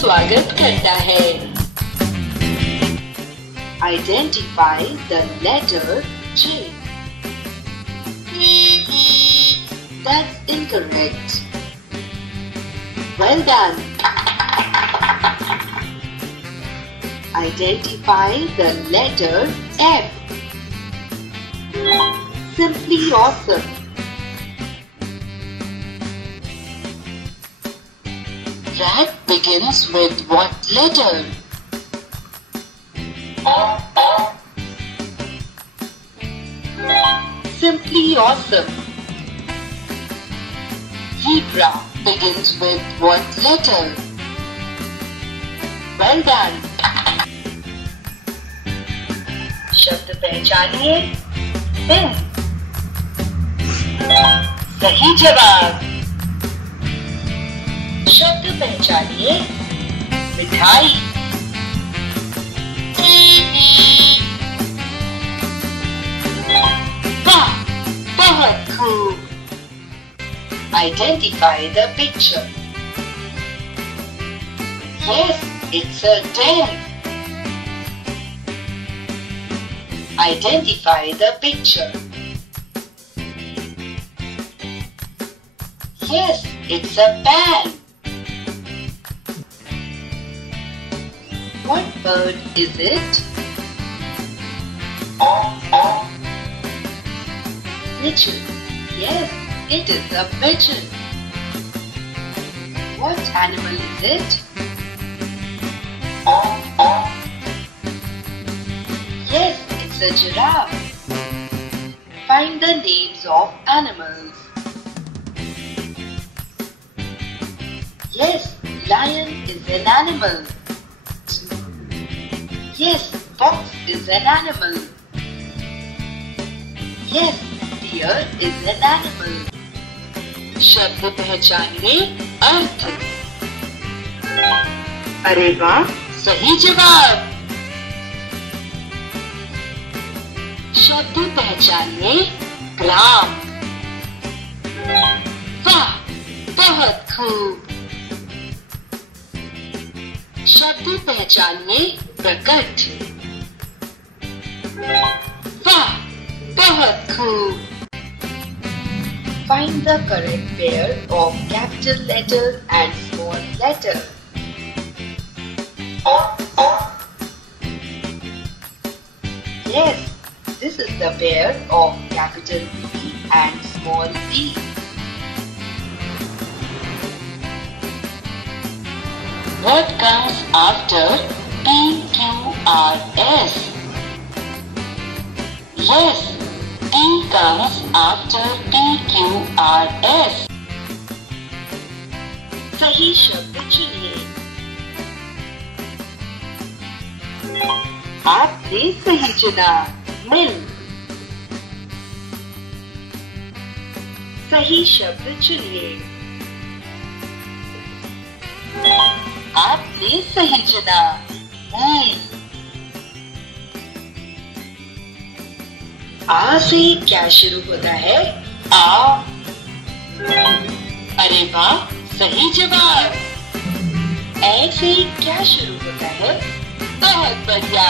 स्वागत करता है। Identify the letter J. That's incorrect. Well done. Identify the letter F. Simply awesome. Rat begins with what letter? Simply awesome. Zebra begins with what letter? Well done. शब्द पहचानिए। Pen. सही जवाब। शब्द पहचानिए। मिठाई। वाह, बहुत खूब। Identify the picture. Yes, it's a den. Identify the picture. Yes, it's a pan. What bird is it? Pigeon. Yes, it is a pigeon. What animal is it? Yes, it's a giraffe. Find the names of animals. Yes, lion is an animal. Yes, fox is an animal. Yes, deer is an animal. शब्द पहचानिए अर्थ। अरे वाह, सही जवाब। शब्द पहचानिए ग्राम। वाह, बहुत खूब। शब्द पहचानिए प्रकट। वाह, बहुत खूब। Find the correct pair of capital letter and small letter. Yes, this is the pair of capital B and small b. What comes after P, Q, R, S? Yes, T comes after P, Q, R, S. सही शब्द चुनिए। आपने सही चुना, मिल। सही शब्द चुनिए। आपने सही चुना, नील। आ से क्या शुरू होता है? आ। अरे वाह, सही जवाब। ए से क्या शुरू होता है? बहुत बढ़िया।